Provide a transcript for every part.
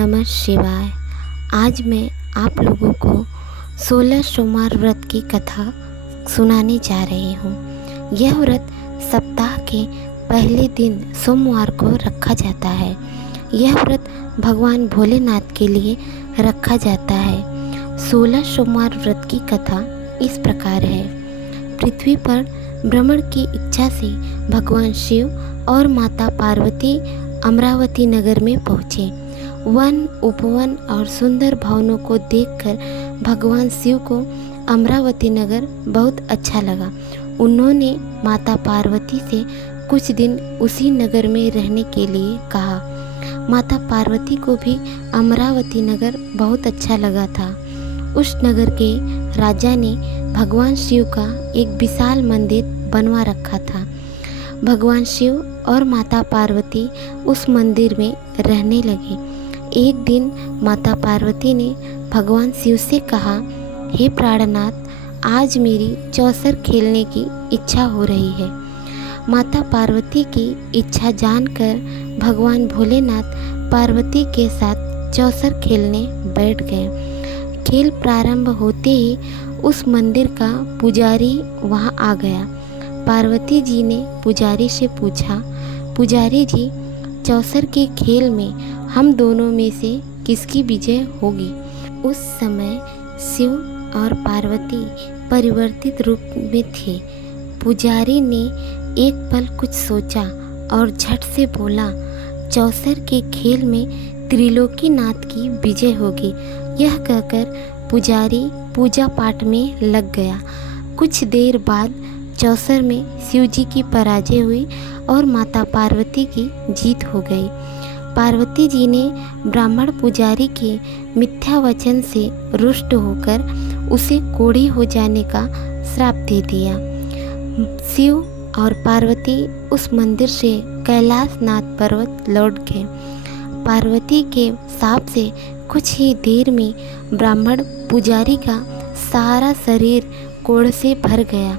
नमः शिवाय। आज मैं आप लोगों को 16 सोमवार व्रत की कथा सुनाने जा रही हूँ। यह व्रत सप्ताह के पहले दिन सोमवार को रखा जाता है। यह व्रत भगवान भोलेनाथ के लिए रखा जाता है। 16 सोमवार व्रत की कथा इस प्रकार है। पृथ्वी पर भ्रमण की इच्छा से भगवान शिव और माता पार्वती अमरावती नगर में पहुँचे। वन, उपवन और सुंदर भवनों को देखकर भगवान शिव को अमरावती नगर बहुत अच्छा लगा। उन्होंने माता पार्वती से कुछ दिन उसी नगर में रहने के लिए कहा। माता पार्वती को भी अमरावती नगर बहुत अच्छा लगा था। उस नगर के राजा ने भगवान शिव का एक विशाल मंदिर बनवा रखा था। भगवान शिव और माता पार्वती उस मंदिर में रहने लगे। एक दिन माता पार्वती ने भगवान शिव से कहा, हे प्राणनाथ, आज मेरी चौसर खेलने की इच्छा हो रही है। माता पार्वती की इच्छा जानकर भगवान भोलेनाथ पार्वती के साथ चौसर खेलने बैठ गए। खेल प्रारंभ होते ही उस मंदिर का पुजारी वहां आ गया। पार्वती जी ने पुजारी से पूछा, पुजारी जी, चौसर के खेल में हम दोनों में से किसकी विजय होगी? उस समय शिव और पार्वती परिवर्तित रूप में थे। पुजारी ने एक पल कुछ सोचा और झट से बोला, चौसर के खेल में त्रिलोकीनाथ की विजय होगी। यह कहकर पुजारी पूजा पाठ में लग गया। कुछ देर बाद चौसर में शिव जी की पराजय हुई और माता पार्वती की जीत हो गई। पार्वती जी ने ब्राह्मण पुजारी के मिथ्या वचन से रुष्ट होकर उसे कोढ़ी हो जाने का श्राप दे दिया। शिव और पार्वती उस मंदिर से कैलाशनाथ पर्वत लौट गए। पार्वती के शाप से कुछ ही देर में ब्राह्मण पुजारी का सारा शरीर कोढ़ से भर गया।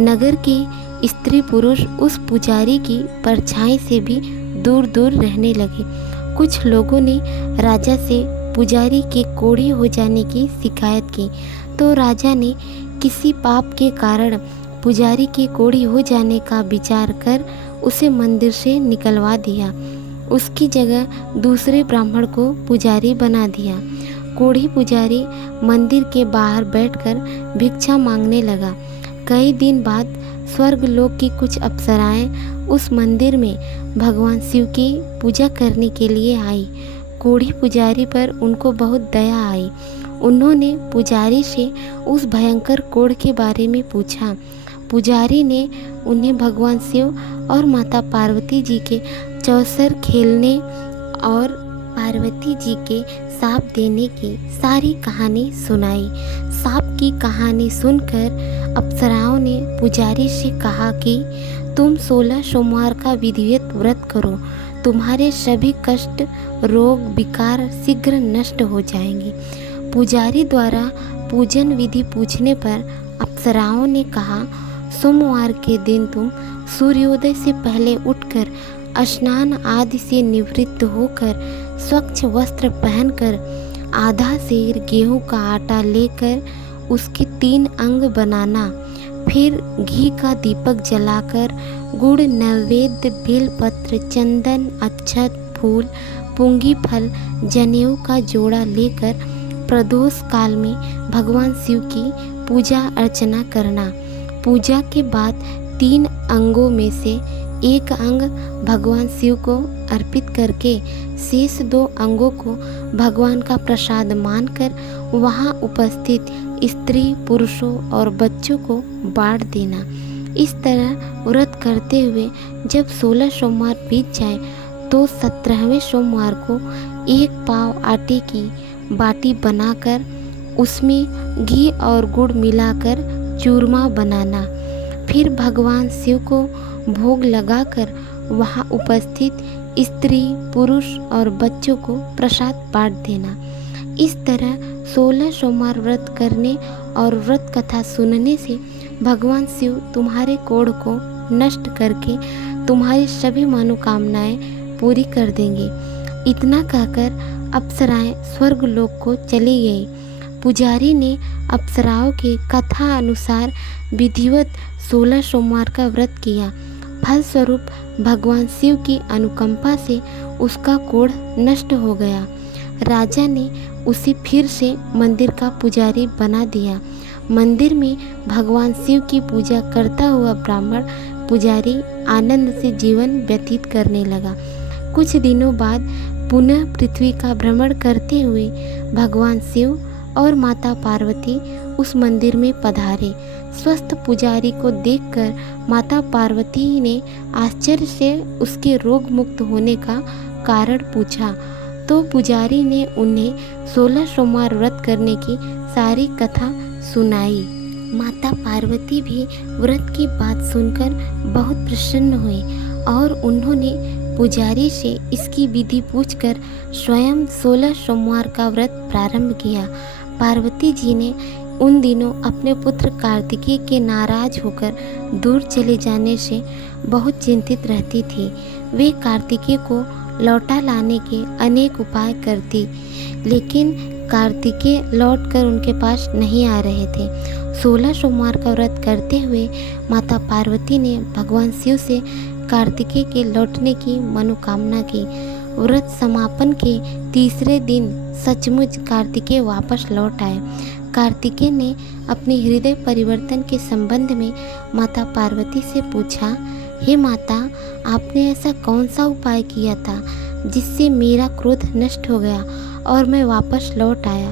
नगर के स्त्री पुरुष उस पुजारी की परछाई से भी दूर दूर रहने लगे। कुछ लोगों ने राजा से पुजारी के कोढ़ी हो जाने की शिकायत की, तो राजा ने किसी पाप के कारण पुजारी के कोढ़ी हो जाने का विचार कर उसे मंदिर से निकलवा दिया। उसकी जगह दूसरे ब्राह्मण को पुजारी बना दिया। कोढ़ी पुजारी मंदिर के बाहर बैठकर भिक्षा मांगने लगा। कई दिन बाद स्वर्गलोक की कुछ अप्सराएं उस मंदिर में भगवान शिव की पूजा करने के लिए आई। कोढ़ी पुजारी पर उनको बहुत दया आई। उन्होंने पुजारी से उस भयंकर कोढ़ के बारे में पूछा। पुजारी ने उन्हें भगवान शिव और माता पार्वती जी के चौसर खेलने और पार्वती जी के शाप देने की सारी कहानी सुनाई। शाप की कहानी सुनकर अप्सराओं ने पुजारी से कहा कि तुम 16 सोमवार का विधिवत व्रत करो। तुम्हारे सभी कष्ट, रोग, विकार शीघ्र नष्ट हो जाएंगे। पुजारी द्वारा पूजन विधि पूछने पर अप्सराओं ने कहा, सोमवार के दिन तुम सूर्योदय से पहले उठकर स्नान आदि से निवृत्त होकर स्वच्छ वस्त्र पहनकर आधा सेर गेहूं का आटा लेकर उसके 3 अंग बनाना। फिर घी का दीपक जलाकर गुड़, नैवेद्य, बेलपत्र, चंदन, अक्षत, फूल, पुंगी फल, जनेऊ का जोड़ा लेकर प्रदोष काल में भगवान शिव की पूजा अर्चना करना। पूजा के बाद 3 अंगों में से एक अंग भगवान शिव को अर्पित करके शेष 2 अंगों को भगवान का प्रसाद मानकर वहां उपस्थित स्त्री, पुरुषों और बच्चों को बांट देना। इस तरह व्रत करते हुए जब 16 सोमवार बीत जाए तो 17वें सोमवार को 1 पाव आटे की बाटी बनाकर उसमें घी और गुड़ मिलाकर चूरमा बनाना। फिर भगवान शिव को भोग लगाकर वहां उपस्थित स्त्री, पुरुष और बच्चों को प्रसाद बांट देना। इस तरह 16 सोमवार व्रत करने और व्रत कथा सुनने से भगवान शिव तुम्हारे कोढ़ को नष्ट करके तुम्हारी सभी मनोकामनाएं पूरी कर देंगे। इतना कहकर अप्सराएं स्वर्गलोक को चली गई। पुजारी ने अप्सराओं के कथा अनुसार विधिवत 16 सोमवार का व्रत किया। फलस्वरूप भगवान शिव की अनुकंपा से उसका कोढ़ नष्ट हो गया। राजा ने उसे फिर से मंदिर का पुजारी बना दिया। मंदिर में भगवान शिव की पूजा करता हुआ ब्राह्मण पुजारी आनंद से जीवन व्यतीत करने लगा। कुछ दिनों बाद पुनः पृथ्वी का भ्रमण करते हुए भगवान शिव और माता पार्वती उस मंदिर में पधारे। स्वस्थ पुजारी को देखकर माता पार्वती ने आश्चर्य से उसके रोग मुक्त होने का कारण पूछा, तो पुजारी ने उन्हें 16 सोमवार व्रत करने की सारी कथा सुनाई। माता पार्वती भी व्रत की बात सुनकर बहुत प्रसन्न हुई और उन्होंने पुजारी से इसकी विधि पूछकर स्वयं 16 सोमवार का व्रत प्रारंभ किया। पार्वती जी ने उन दिनों अपने पुत्र कार्तिकेय के नाराज होकर दूर चले जाने से बहुत चिंतित रहती थी। वे कार्तिकेय को लौटा लाने के अनेक उपाय करती, लेकिन कार्तिकेय लौटकर उनके पास नहीं आ रहे थे। 16 सोमवार का व्रत करते हुए माता पार्वती ने भगवान शिव से कार्तिकेय के लौटने की मनोकामना की। व्रत समापन के तीसरे दिन सचमुच कार्तिकेय वापस लौट आए। कार्तिकेय ने अपने हृदय परिवर्तन के संबंध में माता पार्वती से पूछा, हे माता, आपने ऐसा कौन सा उपाय किया था जिससे मेरा क्रोध नष्ट हो गया और मैं वापस लौट आया?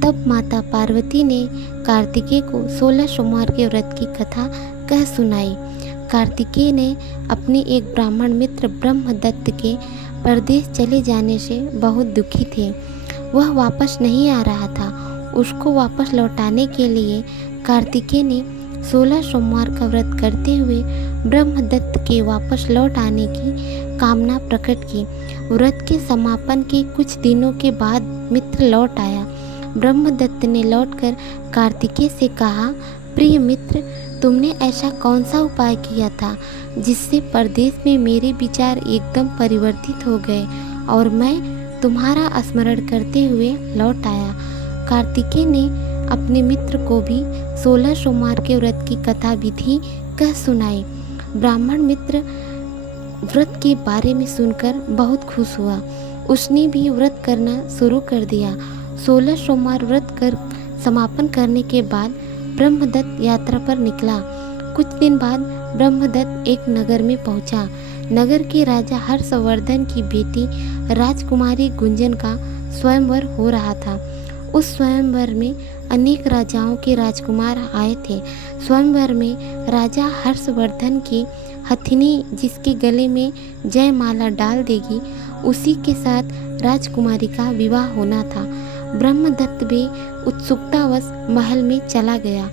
तब माता पार्वती ने कार्तिकेय को 16 सोमवार के व्रत की कथा कह सुनाई। कार्तिकेय ने अपने एक ब्राह्मण मित्र ब्रह्मदत्त के परदेश चले जाने से बहुत दुखी थे। वह वापस नहीं आ रहा था। उसको वापस लौटाने के लिए कार्तिकेय ने 16 सोमवार का व्रत करते हुए ब्रह्मदत्त के वापस लौट आने की कामना प्रकट की। व्रत के समापन के कुछ दिनों के बाद मित्र लौट आया। ब्रह्मदत्त ने लौटकर कार्तिकेय से कहा, प्रिय मित्र, तुमने ऐसा कौन सा उपाय किया था जिससे परदेश में मेरे विचार एकदम परिवर्तित हो गए और मैं तुम्हारा स्मरण करते हुए लौट आया? कार्तिकेय ने अपने मित्र को भी 16 सोमवार के व्रत की कथा विधि कह सुनाई। ब्राह्मण मित्र व्रत के बारे में सुनकर बहुत खुश हुआ। उसने भी व्रत करना शुरू कर दिया। 16 सोमवार व्रत कर समापन करने के बाद ब्रह्मदत्त यात्रा पर निकला। कुछ दिन बाद ब्रह्मदत्त एक नगर में पहुंचा। नगर के राजा हर्षवर्धन की बेटी राजकुमारी गुंजन का स्वयंवर हो रहा था। उस स्वयंवर में अनेक राजाओं के राजकुमार आए थे। स्वयंवर में राजा हर्षवर्धन की हथिनी जिसके गले में जयमाला डाल देगी, उसी के साथ राजकुमारी का विवाह होना था। ब्रह्मदत्त भी उत्सुकतावश महल में चला गया।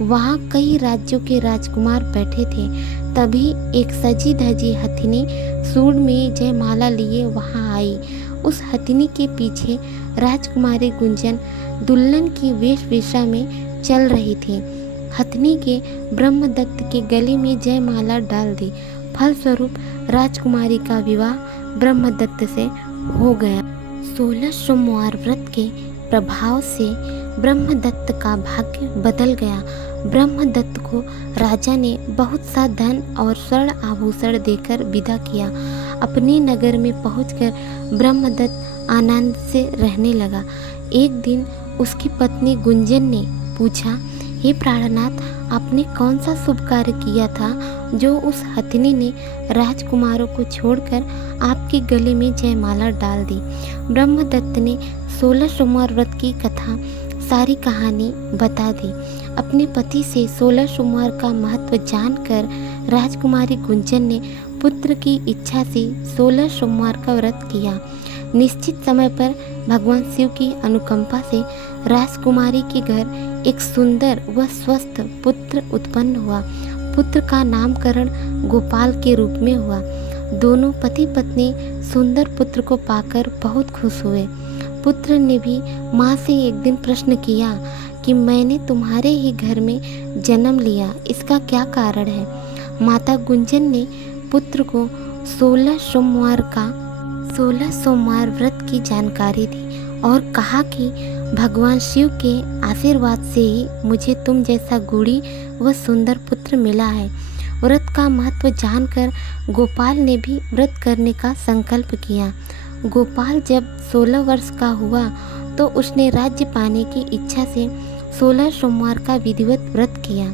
वहाँ कई राज्यों के राजकुमार बैठे थे। तभी एक सजी धजी हथिनी सूंड में जयमाला लिए वहाँ आई। उस हथिनी के पीछे राजकुमारी गुंजन दुल्हन की वेशभूषा में चल रही थी। हथिनी के ब्रह्मदत्त के गले में जयमाला डाल दी। फलस्वरूप राजकुमारी का विवाह ब्रह्मदत्त से हो गया। 16 सोमवार व्रत के प्रभाव से ब्रह्मदत्त का भाग्य बदल गया। ब्रह्मदत्त को राजा ने बहुत सा धन और स्वर्ण आभूषण देकर विदा किया। अपने नगर में पहुंचकर ब्रह्मदत्त आनंद से रहने लगा। एक दिन उसकी पत्नी गुंजन ने पूछा, हे प्राणनाथ, आपने कौन सा शुभ कार्य किया था जो उस हथिनी ने राजकुमारों को छोड़कर आपके गले में जयमाला डाल दी? ब्रह्मदत्त ने 16 सोमवार व्रत की कथा सारी कहानी बता दी। अपने पति से 16 सोमवार का महत्व जानकर राजकुमारी गुंजन ने पुत्र की इच्छा से 16 सोमवार का व्रत किया। निश्चित समय पर भगवान शिव की अनुकंपा से राजकुमारी के घर एक सुंदर व स्वस्थ पुत्र उत्पन्न हुआ। पुत्र का नामकरण गोपाल के रूप में हुआ। दोनों पति पत्नी सुंदर पुत्र को पाकर बहुत खुश हुए। पुत्र ने भी माँ से एक दिन प्रश्न किया कि मैंने तुम्हारे ही घर में जन्म लिया, इसका क्या कारण है? माता गुंजन ने पुत्र को 16 सोमवार का 16 सोमवार व्रत की जानकारी दी और कहा कि भगवान शिव के आशीर्वाद से ही मुझे तुम जैसा गुणी व सुंदर पुत्र मिला है। व्रत का महत्व जानकर गोपाल ने भी व्रत करने का संकल्प किया। गोपाल जब 16 वर्ष का हुआ तो उसने राज्य पाने की इच्छा से 16 सोमवार का विधिवत व्रत किया।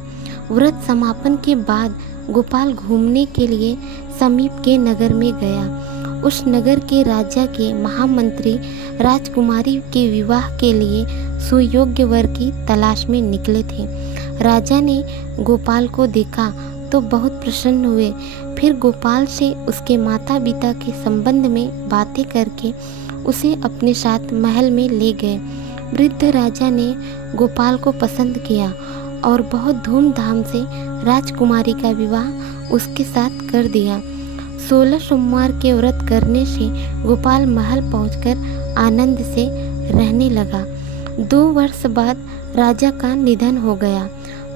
व्रत समापन के बाद गोपाल घूमने के लिए समीप के नगर में गया। उस नगर के राजा के महामंत्री राजकुमारी के विवाह के लिए सुयोग्य वर की तलाश में निकले थे। राजा ने गोपाल को देखा तो बहुत प्रसन्न हुए। फिर गोपाल से उसके माता पिता के संबंध में बातें करके उसे अपने साथ महल में ले गए। वृद्ध राजा ने गोपाल को पसंद किया और बहुत धूमधाम से राजकुमारी का विवाह उसके साथ कर दिया। 16 सोमवार के व्रत करने से गोपाल महल पहुंचकर आनंद से रहने लगा। 2 वर्ष बाद राजा का निधन हो गया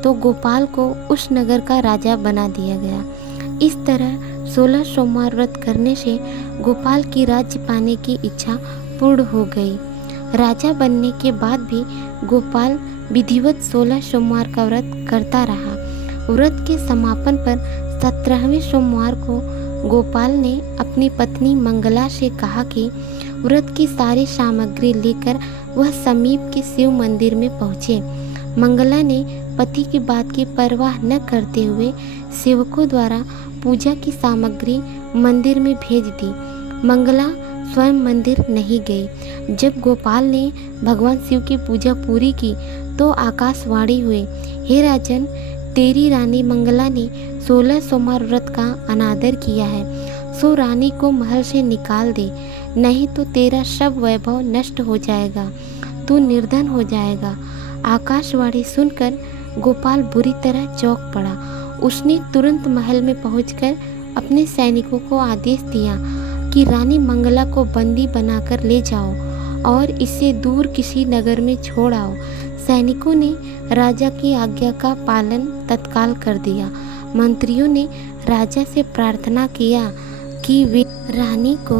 तो गोपाल को उस नगर का राजा बना दिया गया। इस तरह 16 सोमवार व्रत करने से गोपाल की राज्य पाने की इच्छा पूर्ण हो गई। राजा बनने के बाद भी गोपाल विधिवत 16 सोमवार का व्रत करता रहा। व्रत के समापन पर 17वें सोमवार को गोपाल ने अपनी पत्नी मंगला से कहा कि व्रत की सारी सामग्री लेकर वह समीप के शिव मंदिर में पहुँचे। मंगला ने पति की बात की परवाह न करते हुए सेवकों द्वारा पूजा की सामग्री मंदिर में भेज दी। मंगला स्वयं मंदिर नहीं गई। जब गोपाल ने भगवान शिव की पूजा पूरी की तो आकाशवाणी हुई, हे राजन, तेरी रानी मंगला ने 16 सोमवार व्रत का अनादर किया है, सो रानी को महल से निकाल दे, नहीं तो तेरा सब वैभव नष्ट हो जाएगा, तू निर्धन हो जाएगा। आकाशवाणी सुनकर गोपाल बुरी तरह चौंक पड़ा। उसने तुरंत महल में पहुंचकर अपने सैनिकों को आदेश दिया कि रानी मंगला को बंदी बनाकर ले जाओ और इसे दूर किसी नगर में छोड़ आओ। सैनिकों ने राजा की आज्ञा का पालन तत्काल कर दिया। मंत्रियों ने राजा से प्रार्थना किया कि वे रानी को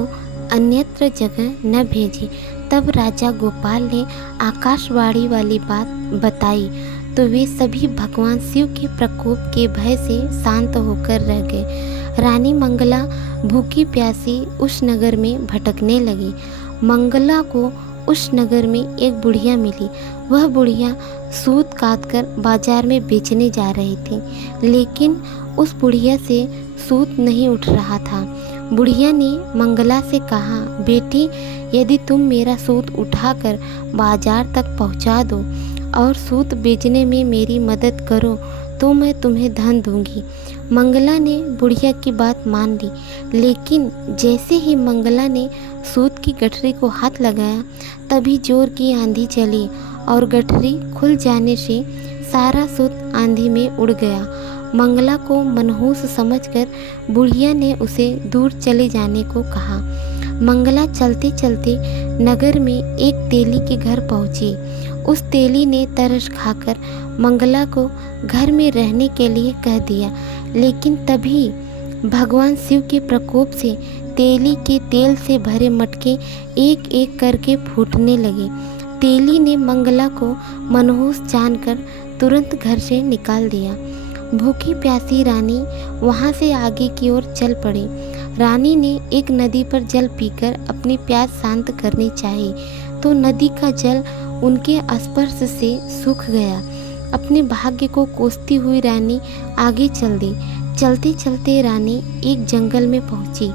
अन्यत्र जगह न भेजे। तब राजा गोपाल ने आकाशवाणी वाली बात बताई तो वे सभी भगवान शिव के प्रकोप के भय से शांत होकर रह गए। रानी मंगला भूखी प्यासी उस नगर में भटकने लगी। मंगला को उस नगर में एक बुढ़िया मिली। वह बुढ़िया सूत काटकर बाजार में बेचने जा रही थी, लेकिन उस बुढ़िया से सूत नहीं उठ रहा था। बुढ़िया ने मंगला से कहा, बेटी, यदि तुम मेरा सूत उठाकर बाजार तक पहुंचा दो और सूत बेचने में मेरी मदद करो तो मैं तुम्हें धन दूंगी। मंगला ने बुढ़िया की बात मान ली, लेकिन जैसे ही मंगला ने सूत की गठरी को हाथ लगाया तभी जोर की आंधी चली और गठरी खुल जाने से सारा सूत आंधी में उड़ गया। मंगला को मनहूस समझकर बुढ़िया ने उसे दूर चले जाने को कहा। मंगला चलते चलते नगर में एक तेली के घर पहुंची। उस तेली ने तरस खाकर मंगला को घर में रहने के लिए कह दिया, लेकिन तभी भगवान शिव के प्रकोप से तेली के तेल से भरे मटके एक एक करके फूटने लगे। तेली ने मंगला को मनहूस जानकर तुरंत घर से निकाल दिया। भूखी प्यासी रानी वहाँ से आगे की ओर चल पड़ी। रानी ने एक नदी पर जल पीकर अपनी प्यास शांत करनी चाही तो नदी का जल उनके स्पर्श से सूख गया। अपने भाग्य को कोसती हुई रानी आगे चल दी। चलते चलते रानी एक जंगल में पहुंची।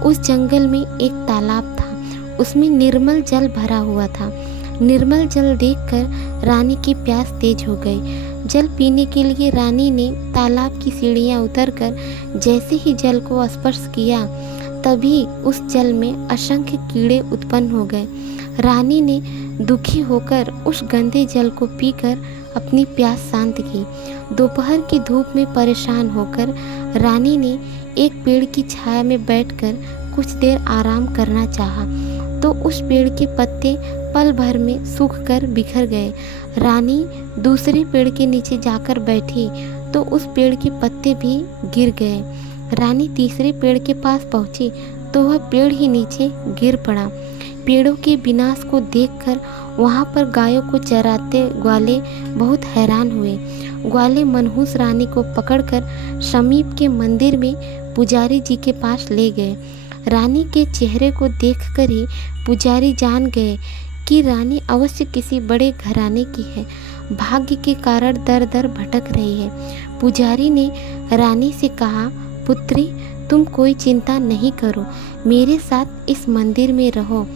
उस जंगल में एक तालाब था, उसमें निर्मल जल भरा हुआ था। निर्मल जल देखकर रानी की प्यास तेज हो गई। जल पीने के लिए रानी ने तालाब की सीढ़ियाँ उतरकर जैसे ही जल को स्पर्श किया तभी उस जल में असंख्य कीड़े उत्पन्न हो गए। रानी ने दुखी होकर उस गंदे जल को पीकर अपनी प्यास शांत की। दोपहर की धूप में परेशान होकर रानी ने एक पेड़ की छाया में बैठकर कुछ देर आराम करना चाहा तो उस पेड़ के पत्ते पल भर में सूखकर बिखर गए। रानी दूसरे पेड़ के नीचे जाकर बैठी तो उस पेड़ के पत्ते भी गिर गए। रानी तीसरे पेड़ के पास पहुंची तो वह पेड़ ही नीचे गिर पड़ा। पेड़ों के विनाश को देखकर वहाँ पर गायों को चराते ग्वाले बहुत हैरान हुए। ग्वाले मनहूस रानी को पकड़कर समीप के मंदिर में पुजारी जी के पास ले गए। रानी के चेहरे को देखकर ही पुजारी जान गए कि रानी अवश्य किसी बड़े घराने की है, भाग्य के कारण दर दर भटक रही है। पुजारी ने रानी से कहा, पुत्री, तुम कोई चिंता नहीं करो, मेरे साथ इस मंदिर में रहो,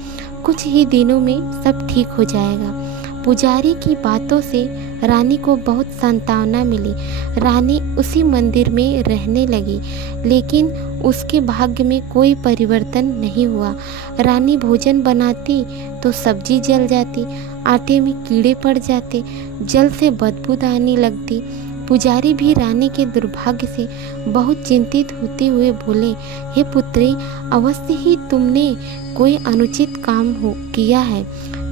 कुछ ही दिनों में सब ठीक हो जाएगा। पुजारी की बातों से रानी को बहुत सांत्वना मिली। रानी उसी मंदिर में रहने लगी, लेकिन उसके भाग्य में कोई परिवर्तन नहीं हुआ। रानी भोजन बनाती तो सब्जी जल जाती, आटे में कीड़े पड़ जाते, जल से बदबू आने लगती। पुजारी भी रानी के दुर्भाग्य से बहुत चिंतित होते हुए बोले, हे पुत्री, अवश्य ही तुमने कोई अनुचित काम किया है,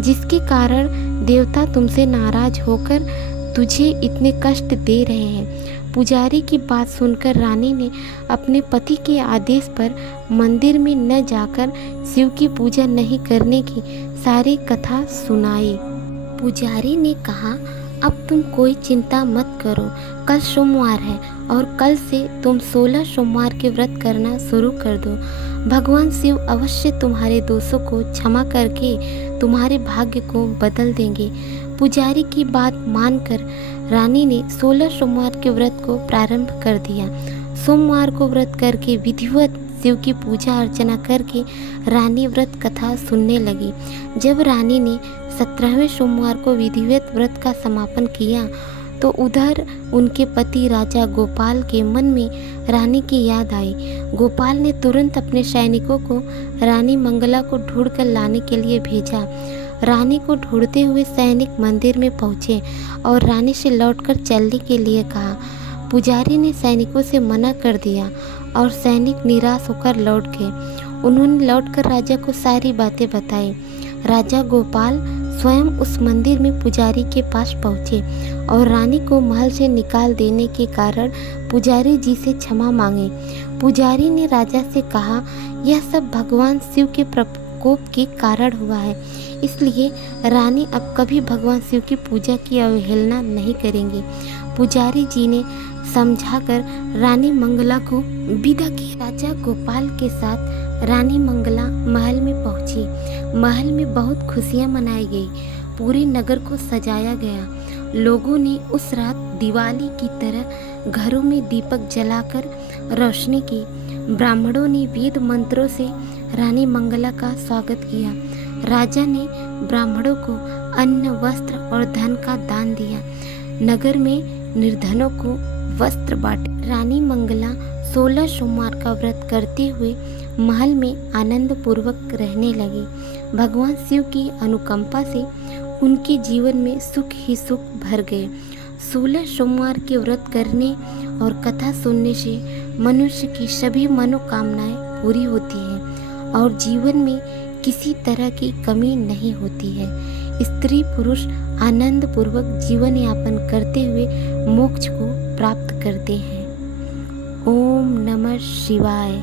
जिसके कारण देवता तुमसे नाराज होकर तुझे इतने कष्ट दे रहे हैं। पुजारी की बात सुनकर रानी ने अपने पति के आदेश पर मंदिर में न जाकर शिव की पूजा नहीं करने की सारी कथा सुनाई। पुजारी ने कहा, अब तुम कोई चिंता मत करो, कल सोमवार है और कल से तुम 16 सोमवार के व्रत करना शुरू कर दो। भगवान शिव अवश्य तुम्हारे दोषों को क्षमा करके तुम्हारे भाग्य को बदल देंगे। पुजारी की बात मानकर रानी ने 16 सोमवार के व्रत को प्रारंभ कर दिया। सोमवार को व्रत करके विधिवत शिव की पूजा अर्चना करके रानी व्रत कथा सुनने लगी। जब रानी ने 17वें सोमवार को विधिवत व्रत का समापन किया तो उधर उनके पति राजा गोपाल के मन में रानी की याद आई। गोपाल ने तुरंत अपने सैनिकों को रानी मंगला को ढूंढकर लाने के लिए भेजा। रानी को ढूंढते हुए सैनिक मंदिर में पहुँचे और रानी से लौटकर चलने के लिए कहा। पुजारी ने सैनिकों से मना कर दिया और सैनिक निराश होकर लौट गए। उन्होंने लौटकर राजा को सारी बातें बताई। राजा गोपाल स्वयं उस मंदिर में पुजारी के पास पहुँचे और रानी को महल से निकाल देने के कारण पुजारी जी से क्षमा मांगे। पुजारी ने राजा से कहा, यह सब भगवान शिव के प्रकोप के कारण हुआ है, इसलिए रानी अब कभी भगवान शिव की पूजा की अवहेलना नहीं करेंगे। पुजारी जी ने समझाकर रानी मंगला को विदा किया। राजा गोपाल के साथ रानी मंगला महल में पहुंची। महल में बहुत खुशियां मनाई गई, पूरे नगर को सजाया गया। लोगों ने उस रात दिवाली की तरह घरों में दीपक जलाकर रोशनी की। ब्राह्मणों ने वेद मंत्रों से रानी मंगला का स्वागत किया। राजा ने ब्राह्मणों को अन्न, वस्त्र और धन का दान दिया। नगर में निर्धनों को वस्त्र बांटे। रानी मंगला 16 सोमवार का व्रत करते हुए महल में आनंद पूर्वक रहने लगी। भगवान शिव की अनुकंपा से उनके जीवन में सुख ही सुख भर गए। 16 सोमवार के व्रत करने और कथा सुनने से मनुष्य की सभी मनोकामनाएं पूरी होती हैं और जीवन में किसी तरह की कमी नहीं होती है। स्त्री पुरुष आनंद पूर्वक जीवन यापन करते हुए मोक्ष को प्राप्त करते हैं। ओम नमः शिवाय।